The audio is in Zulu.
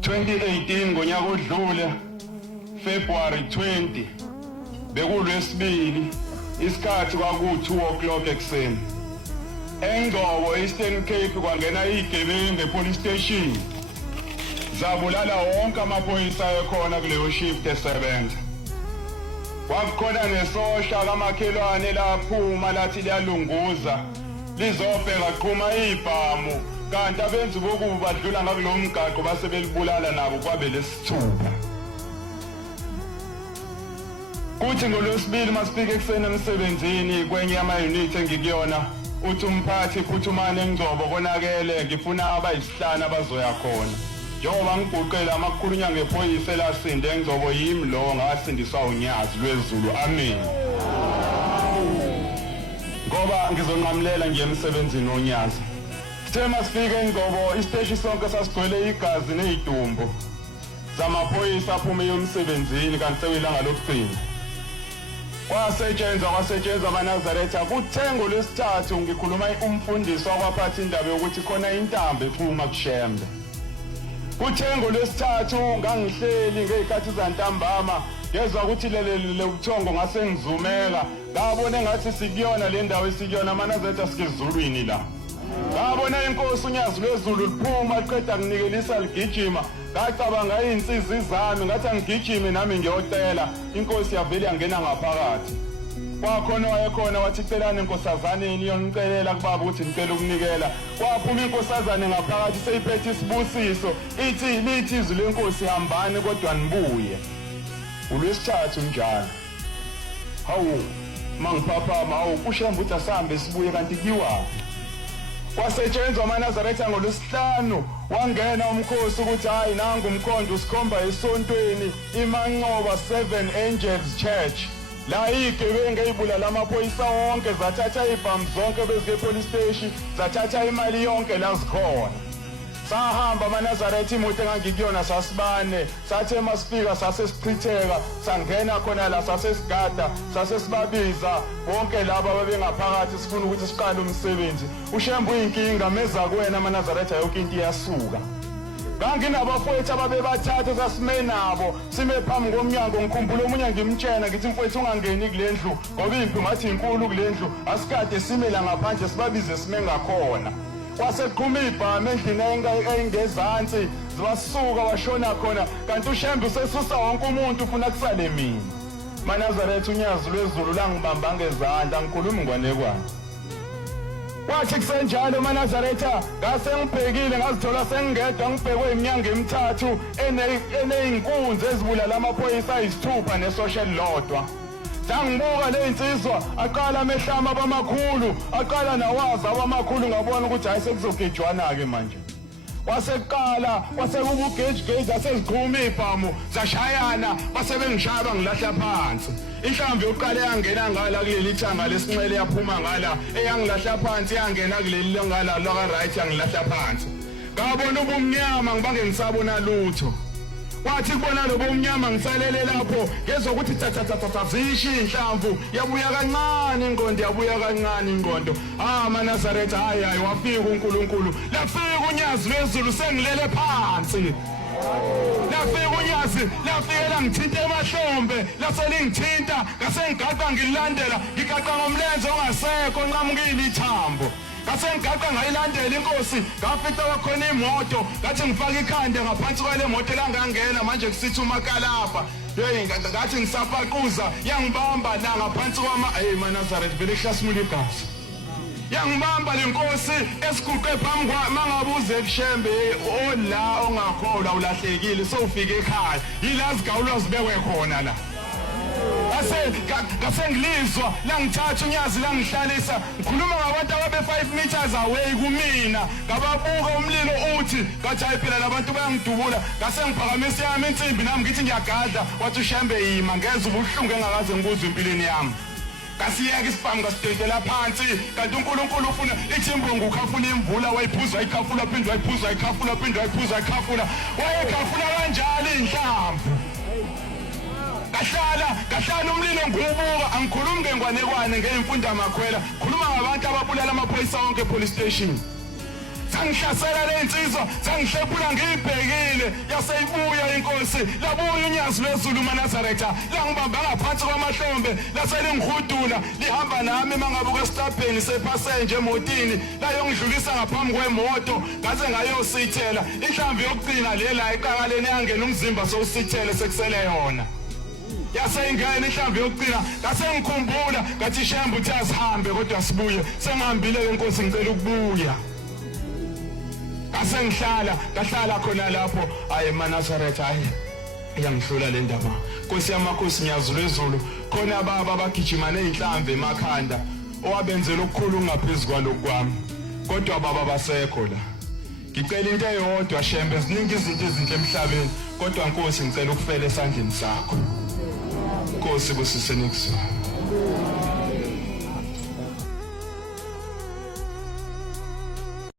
2018 ngonyaka odlule February 20 bekulwesibili isikhathi kwaku2:00 ekseni eNgcobo Eastern Cape kwangena igebengu epolice station zabulala wonke amaphoyisa ekhona kuleyo shift esebenza kwakukhona nesosha kamakhelwane laphuma lathi liyalunguza lizobheka qhuma ibhamu kanti abenzi bokuba badlula ngakulo mgaqo base belibulala nabo kwabe lesithupha kuthi ngolosibili masifike ekseni emsebenzini kwenye ama-unit engikuyona uthi umphathi phuthumane eNgcobo konakele ngifuna abayisihlanu abazoya khona njengoba ngiguqela amakhulunywa ngephoyisa elasinda eNgcobo yimi lo ngasindiswa unyazi lwezulu amen ngoba ngizonqamulela nje emsebenzini onyazi sithe masifike eNgcobo isiteshi sonke sasigcwele igazi nezidumbu zamaphoyisa aphuma emsebenzini kanti sekuyilanga lokugcina kwasetshenzwa amaNazaretha kuthengo lesithathu ngikhuluma umfundisi wakwaphatha indaba yokuthi khona intambo ephuma kushembe kuthengo lesithathu ngangihleli ngezikhathi zantambama ngezwe ukuthi lele ubuthongo ngase ngizumeka ngabona engathi sikuyona le ndawo esikuyona amaNazaretha sikezulwini la ngabona inkosi unyazi lwezulu liphuma liqeda kunikelisa ligijima ngacabanga insizwe zami ngathi angigijime nami ngiyotela inkosi yavele yangena ngaphakathi kwakhona wayekhona wathi celani inkosazaneni yongicelela kubaba ukuthi ngicela ukunikela kwaphuma inkosazane ngaphakathi seyiphethe isibusiso lithi izwi lenkosi hambani kodwa nibuye ulwesithathu njalo hawu mangiphaphama hawu kushemba ukuthi asambe sibuye kanti kiwaphi kwasetshenzwa amaNazaretha ngolwesihlanu wangena umkhosi ukuthi hayi nangu umkhondo usikhomba esontweni iMancoba 7 Angels Church la igebengu eyibulala amaphoyisa wonke zathatha ibhamu zonke bezike police station zathatha imali yonke lazikhona sahamba amaNazaretha imoto engangikuyona sasibane sathe masifika sasesichitheka sangena khona la sasesigada sasesibabiza bonke laba babengaphakathi sifuna ukuthi siqale umsebenzi ushembu inkinga meza kuwena amaNazaretha yonke into iyasuka nganginabafowethu ababebathatha sasime nabo sime phambi komnyango ngikhumbula omunye ngimtshena ngithi mfowethu ungangeni kulendlu ngoba impi ngathi inkulu kulendlu asikade sime la ngaphandle sibabize sime ngakhona kwaseqhuma ibhamu endlini engezansi zibasuka washona khona kanti ushembe usesusa wonke umuntu ufuna kusale mina amaNazaretha unyazi lwezulu langibamba ngezandla ngikhuluma ngwanekwane kwathi kusenjalo amaNazaretha ngase ngibhekile ngazithola sengingedwa ngibhekwe iminyango emithathu eneyinkunzi ezibulala amaphoyisa ayisithupha nesosha elilodwa sangibuka le insizwa aqala amehlama abamakhulu aqala nawazi abamakhulu ngabona ukuthi hayi sekuzogejwana ke manje wasekuqala kwasekuba ugeji aseziqhuma ibhamu zashayana basebengishaya bangilahla phansi inhlamvu yokuqala yangena ngala kuleli thanga lesinxele yaphuma ngala eyangilahla phansi yangena kuleli ngala loka right yangilahla phansi ngabona ubumnyama ngibange ngisabona lutho kwathi kubona lobo umnyama ngisalele lapho ngezokuthi thatha zishi inhlamvu yabuya kancane inqondo yabuya kancane inqondo amaNazaretha hayi wafika uNkulunkulu lafika unyazi lwezulu sengilele phansi lafika unyazi lafika ngithinta emahlombe laselingithinta ngasengigaqa ngilandela ngigaqa ngomlenze ongasekho nqamukile ithambo ngasengigaqa ngayilandela inkosi ngafica kwakhona imoto ngathi ngifaka ikhanda ngaphansi kwale moto langangena manje kusithi umakalapha ngathi ngisafaquza yangibamba la ngaphansi maNazaretha vele hlasimula igazi yangibamba lenkosi esiguqe phambi mangabuze kushembe ola ongakholwa ulahlekile sowufika ekhaya yilazi gawulo zibekwe khona la ngasengilizwa langithatha unyazi langihlalisa ngikhuluma ngabantu ababe 5 meters away kumina ngababuka umlilo uthi ngathi hayi phela labantu bayangidubula ngasengiphakamisa yami insimbi nami ngithi ngiyagadla wathi ushembe yima ngeze ubuhlungu engakaze ngibuzwe empilweni yami ngasiyeka isibhamu ngasidedela phansi kanti uNkulunkulu ufuna iThimbongo ukhafula imvula wayiphuza ayikhafula phindwa ayiphuza ayikhafula phindwa ayiphuza ayikhafula wayekhafula kanjalo inhlamvu kahlala umlilo ngubuka angikhulumi ngengwanekwane ngeimfunda makhwela khuluma ngabantu ababulala amaphoyisa wonke police station zangihlasela lensizwa zangihlephula ngiyibhekile yaseyibuya inkosi labuya unyazi lwezulu maNazaretha langibamba ngaphansi kwamahlombe laselingihudula lihamba nami mangabuka esitapheni sepassenger emotini layongidlulisa ngaphambi kwemoto ngaze ngayosithela inhlamvu yokugcina lela eqakaleni yangena umzimba sowusithele sekusele yona yasengena inhlamvu yokugcina ngasengikhumbula ngathi shembe uthi asihambe kodwa sibuye sengihambile inkosi ngicela ukubuya ngahlala khona lapho ayi maNazaretha ayi iyangihlula le ndaba Nkosi yamakhosi nyazulu ezulu khona baba bagijima nezinhlamvu emakhanda owabenzela okukhulu ngaphezulu kwalokho kwami kodwa baba basekho la ngicela into eyodwa shembe ziningi izinto ezinhle emhlabeni kodwa Nkosi ngicela ukufela esandleni sakho Nkosi busise nikuzwa